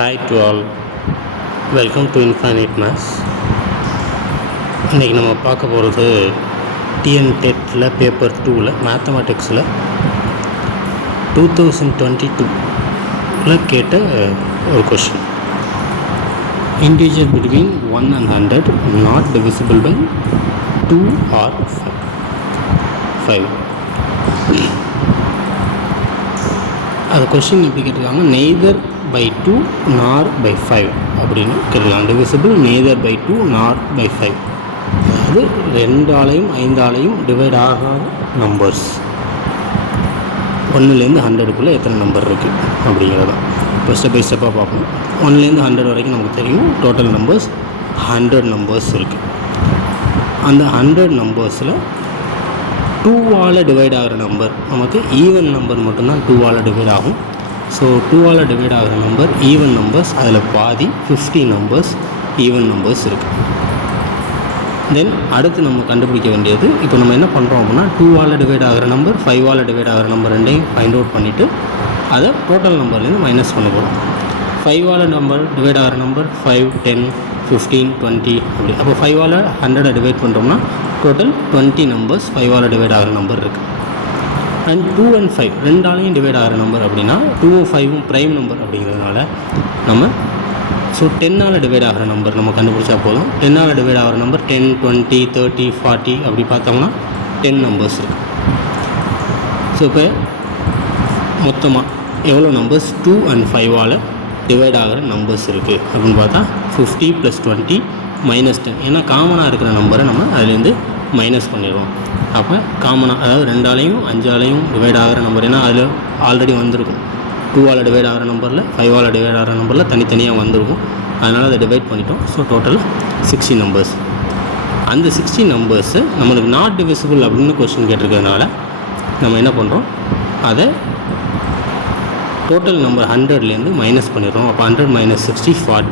Hi to all, welcome to Infinite Maths. இன்றைக்கி நம்ம பார்க்க போகிறது டிஎன் டெட்டில் பேப்பர் 2ல் மேத்தமெட்டிக்ஸில் 2022 கேட்ட ஒரு question. Integer between 1 and 100 not divisible by 2 or 5. அது கொஷின் எப்படி கேட்டிருக்காங்க, நெய்தர் by 2 nor by 5 அப்படின்னு கேட்டிருக்காங்க. Divisible neither by 2 nor by 5, அதாவது 2 ஆலையும் 5 ஆலையும் டிவைட் ஆகாத நம்பர்ஸ் 1லேருந்து 100க்குள்ளே எத்தனை நம்பர் இருக்குது அப்படிங்கிறது தான். இப்போ ஸ்டெப் பை ஸ்டெப்பாக பார்ப்போம். 1லேருந்து 100 வரைக்கும் நமக்கு தெரியும் டோட்டல் நம்பர்ஸ் 100 நம்பர்ஸ் இருக்குது. அந்த 100 நம்பர்ஸில் 2ஆல் டிவைட் ஆகிற நம்பர் நமக்கு ஈவன் நம்பர் மட்டும்தான் 2ஆல் டிவைட் ஆகும். ஸோ 2ஆல் டிவைட் ஆகிற நம்பர் ஈவன் நம்பர்ஸ், அதில் பாதி 50 நம்பர்ஸ் ஈவன் நம்பர்ஸ் இருக்குது. தென் அடுத்து நம்ம கண்டுபிடிக்க வேண்டியது, இப்போ நம்ம என்ன பண்ணுறோம் அப்படின்னா 2ஆல் டிவைட் ஆகிற நம்பர் 5ஆல் டிவைட் ஆகிற நம்பர் ரெண்டையும் ஃபைண்ட் அவுட் பண்ணிவிட்டு அதை டோட்டல் நம்பர்லேருந்து மைனஸ் பண்ண போகிறோம். 5ஆல் நம்பர் டிவைட் ஆகிற நம்பர் 5, 10, 15, 20 அப்படி. அப்போ 5ஆல் 100 டிவைட் பண்ணுறோம்னா டோட்டல் 20 நம்பர்ஸ் 5ஆல் டிவைட் ஆகிற நம்பர் இருக்குது. அண்ட் 2 and 5 ரெண்டாலையும் டிவைட் ஆகிற நம்பர் அப்படின்னா 2ம் 5ம் ப்ரைம் நம்பர் அப்படிங்கிறதுனால நம்ம 10ஆல் டிவைட் ஆகிற நம்பர் நம்ம கண்டுபிடிச்சா போதும். 10ஆல் டிவைட் ஆகிற நம்பர் 10, 20, 30, 40 அப்படி பார்த்தோம்னா 10 நம்பர்ஸ் இருக்குது. ஸோ இப்போ மொத்தமாக எவ்வளோ நம்பர்ஸ் 2 and 5ஆல் டிவைட் ஆகிற நம்பர்ஸ் இருக்குது அப்படின்னு பார்த்தா 50 + 20 -10. ஏன்னா காமனாக இருக்கிற நம்பரை நம்ம அதுலேருந்து மைனஸ் பண்ணிடுவோம். அப்போ காமனாக, அதாவது 2ஆலையும் 5ஆலையும் டிவைட் ஆகிற நம்பர், ஏன்னா அதில் ஆல்ரெடி வந்திருக்கும் 2ஆல் டிவைட் ஆகிற நம்பரில் 5ஆல் டிவைட் ஆகிற நம்பரில் தனித்தனியாக வந்திருக்கும். அதனால் அதை டிவைட் பண்ணிட்டோம். So total 60 numbers. அந்த 60 நம்பர்ஸு நம்மளுக்கு நாட் டிவிசிபிள் அப்படின்னு கொஸ்டின் கேட்டிருக்கிறதுனால நம்ம என்ன பண்ணுறோம், அதை டோட்டல் நம்பர் 100லேருந்து மைனஸ் பண்ணிடுறோம். அப்போ 100 - 60 40.